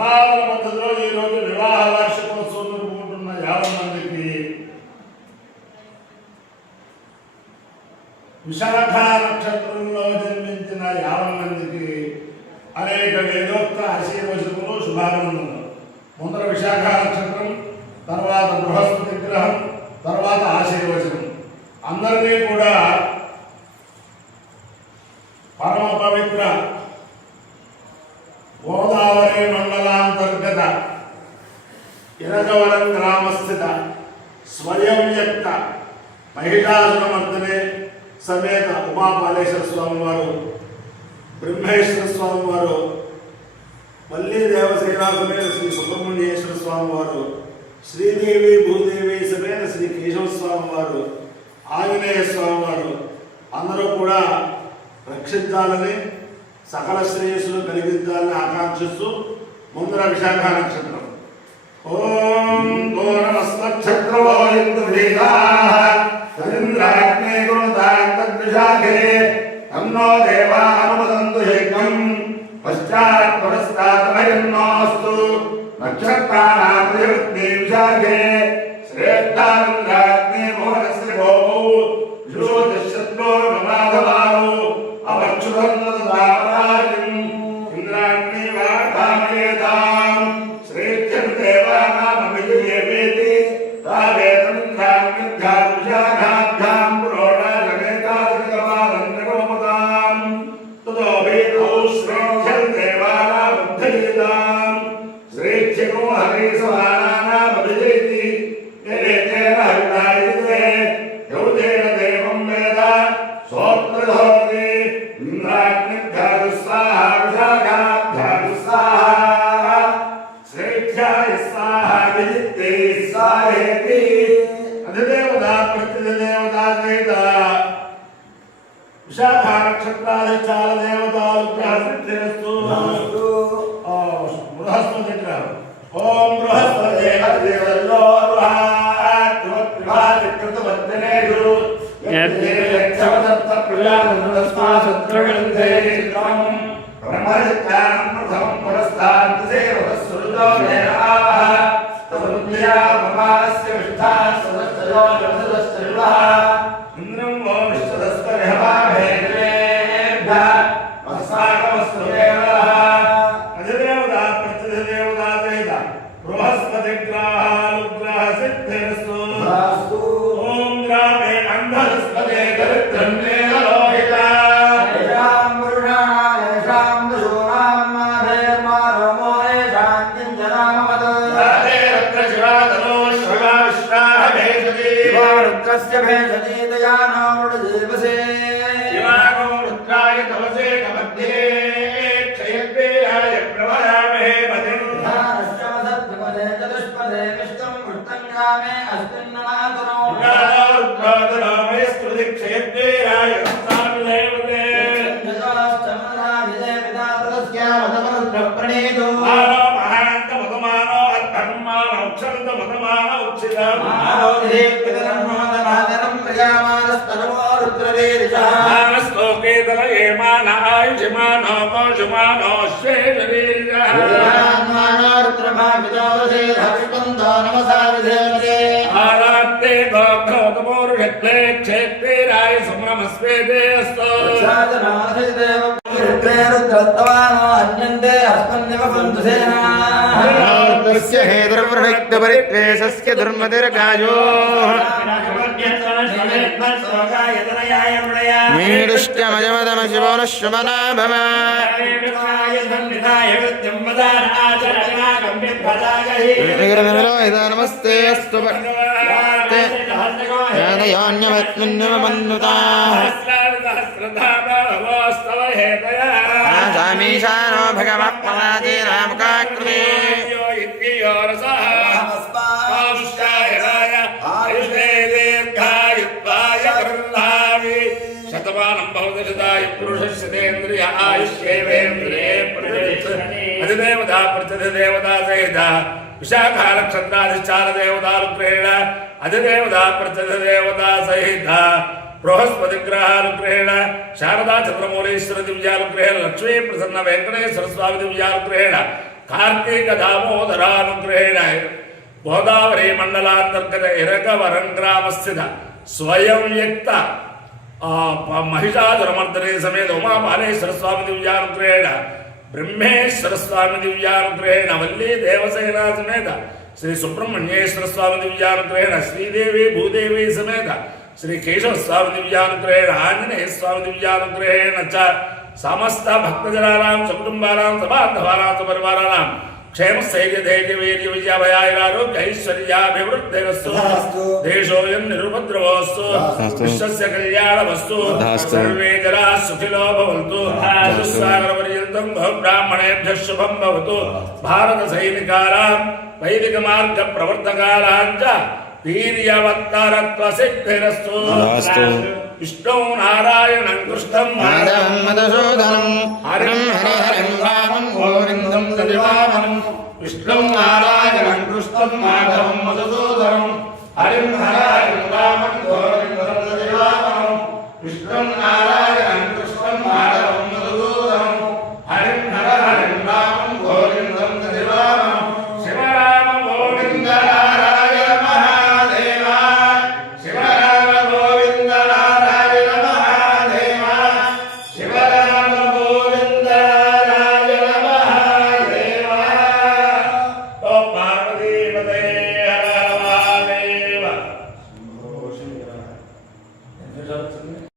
సనాతన పద్ధతిలో ఈరోజు వివాహ వార్షికోత్సవం జరుపుకుంటున్న 50 మందికి విశాఖ నక్షత్రంలో జన్మించిన 50 మందికి అనేక వేదోక్త ఆశీర్వచనములు శుభానందములు. ముందర విశాఖ నక్షత్రం, తర్వాత బృహస్పతి గ్రహం, తర్వాత ఆశీర్వచనం. అందరినీ కూడా పరమ పవిత్ర గోదావరి మండలాంతర్గత ఇరగవరం గ్రామస్థిత స్వయం వ్యక్త మహిళాసురమర్దనే సమేత ఉమాపాలేశ్వర స్వామి వారు, బ్రహ్మేశ్వర స్వామి వారు, మల్లి దేవసేన సమేత శ్రీ సుబ్రహ్మణ్యేశ్వర స్వామి వారు, శ్రీదేవి భూదేవి సమేత శ్రీ కేశవ స్వామి వారు, ఆంజనేయ స్వామి వారు అందరూ కూడా రక్షించాలని, సకల శ్రేయస్సులు కలిగించాలని ఆకాంక్షిస్తూ ముందర విశాఖ నక్షత్రం. ఓం తన్నో దేవా అనుమదంతు యజ్ఞం పశ్చాత్ పురస్తాతమయన్నోస్తు నక్షత్రాణాం ప్రవృత్తి విశాఖే శ్రేష్ఠానందాగ్నే భువనస్య భోగౌ జ్యోతిషత్రో మమాధవాను అవచ్చుధన్నదామరాజం ఇంద్రాగ్ని వాధామయేతాం శ్రేష్ఠం దేవానామభిజయేవేతి తావేతమింద్రాగ్నిభ్యాం విశాఖాభ్యాం పురోడాజనేతాదిగమానం నిరోపదాం తతో వేదౌ శ్రేష్ఠం దేవానామభిజయేతాం శ్రేష్ఠ్యమో హరే సమానానామభిజయతి యదేతేన హరిణాయతే యౌతేన దేవం వేద సోత్రధోతి ఇంద్రాగ్నిభ్యాం స్వాహా విశాఖాభ్యాం స్వాహా శ్రేష్ఠ్యాయ స్వాహా విజిత్తే స్వాహేతి అధిదేవతా ప్రతిదేవతా వేద విశాఖ నక్షత్రాధిష్టాన దేవతాలు ప్రార్థిస్తూ బృహస్పతి గ్రహం. ఓం బృహస్పతే అధిదేవలో కృతవర్తనేషు బ్రహ్మజిత్యానం ప్రథమం పురస్తాద్సేవసురుదో ఇంద్రం ఓ అధిదేవతా ప్రతిదేవతా వేద బృహస్పతి గ్రహానుగ్రహ సిద్ధిరస్తు. ఓం గ్రామే అంధస్పదే దరిద్రం లోహిత भेषती दयानो मृडदेवसे शिवानो रुद्राय तवसे कमध्ये क्षयद्वेयाय प्रवरामहे मतिं धानश्चमसत्प्रपदे चतुष्पदे विष्णुं वृत्तङ्गामे अस्मिन्ननातुनो रुद्रादनामय स्तुति क्षयद्वेयाय सानुदेवते जयोश्चमनाभिदे पिता तदस्यावतमरुद्रप्रणीतो मानो महान्तमतमानो अर्थन्मानो क्षन्तमतमानो उच्छितं मानो देवपितरं मातरं प्रयामानस्तनमो रुद्रवीरिषः मानस्तोके तलयेमाना आयुषमानो कौशमानो श्वेतवीरिषः मानो रुद्रभावितोदसे धर्षपन्तो नमसा विधेमते आरात्ते दोग्धोतमोरुषत्वे क्षेत्रेराय सुम्रमस्वेते अस्तु साधनाधिदेव रुद्रत्वानो अन्यन्ते अस्मन्निव बन्धुसेना तस्य हेतुर्वृक्तपरित्वेषस्य दुर्मतिर्गायो मीडुष्टमजमदमशिवोनुष्मना भव नमस्ते अस्तु मीशानो भगवत्पदाजीनामुकाकृते शतमानं भवति शताय पुरुषस्येन्द्रिय आयुष्येवेन्द्रिये प्रतिदेवता प्रतिदेवता सहित विशाखा नक्षत्राधिष्ठान देवतानुग्रहेण अधिदेवता प्रतिदेवता सहित बृहस्पति ग्रहानुग्रहेण शारदा चंद्रमौलीश्वर दिव्यानुग्रहेण लक्ष्मी प्रसन्न वेंकटेश्वर स्वामी दिव्यानुग्रहेण కార్తీక దామోదరానుగ్రహేణ గోదావరి మండలాంతర్గత ఇరకవరం గ్రామస్థిత స్వయం వ్యక్త మహిషాసురమర్దనే సమేత ఉమాపాలేశ్వర స్వామి దివ్యానుగ్రహేణ బ్రహ్మేశ్వర స్వామి దివ్యానుగ్రహేణ వల్లీ దేవసేనా సమేత శ్రీ సుబ్రహ్మణ్యేశ్వర స్వామి దివ్యానుగ్రహేణ శ్రీదేవి భూదేవి సమేత శ్రీ కేశవ స్వామి దివ్యానుగ్రహేణ ఆంజనేయ స్వామి దివ్యానుగ్రహేణ చ సమస్త భక్తజనానాం సకుటుంబానాం సబాంధవానాం పరివారాణం క్షేమ స్థైర్య ధైర్య వీర్య విజయాభయారోగ్య ఐశ్వర్యాభివృద్ధిరస్తు దేశోయం నిరుపద్రవోస్తు విశ్వస్య కళ్యాణమస్తు సర్వే జనా సుఖినో భవంతు చతుస్సాగర పర్యంతం బహుబ్రాహ్మణేభ్యః శుభం భవతు భారత సైనికానాం వైదిక మార్గ ప్రవర్తకానాం చ వీర్యవత్తరత్వ సిద్ధిరస్తు విష్ణు నారాయణం కృష్ణం మాధవం మధుసూదనం హరిం హరిహరం వామం గోవిందం విష్ణు నారాయణం కృష్ణం మాధవం మధుసూదనం హరిం హర